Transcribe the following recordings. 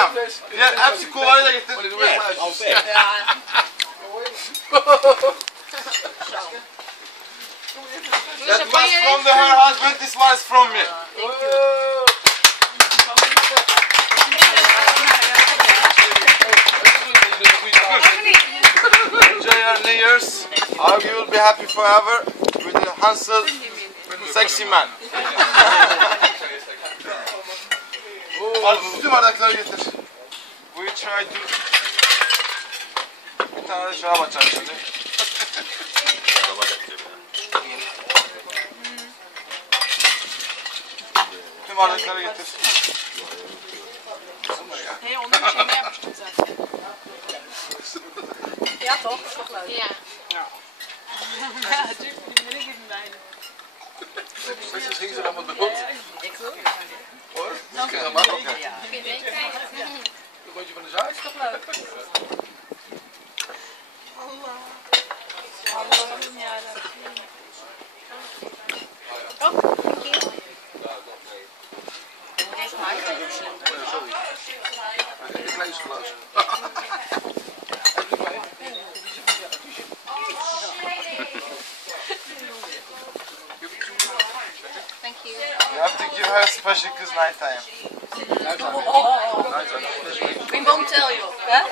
Tamam. Diğer hepsi kovayı da getir. That was from her husband, this one is from me. Enjoy your New Year's. I hope you will be happy forever with a handsome, sexy man. Al bütün bardakları getir. We try to... Bir tane de şarap açalım şimdi. Bütün bardakları getir. Hey, onun şeyine yapmıştım zaten. Ja, toch? Dat is toch leuk? Ja. Ja, natuurlijk. Die ben ik in bijna. Misschien ging ze dan wat bedoeld. Ik ook. Hoor? Dat is helemaal ook. Ja. Een rondje van de zaak. Dat is toch leuk? Allah. Allah'ım yarabbim. Oh, thank you. Deze maakt het even snel. Sorry. Een klein glas. Thank you. You have to give her a special kiss night time. We won't tell you, hè?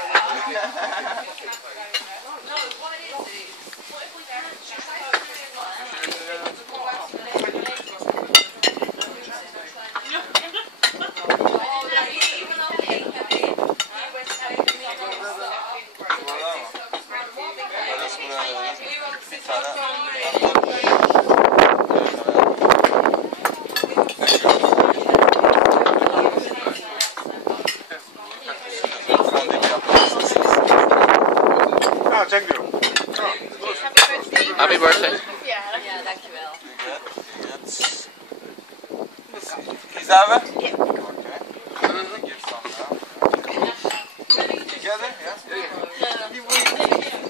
Happy birthday. Ja, dankjewel. Kiss hebben? Ja. Give some now. Together? Yeah?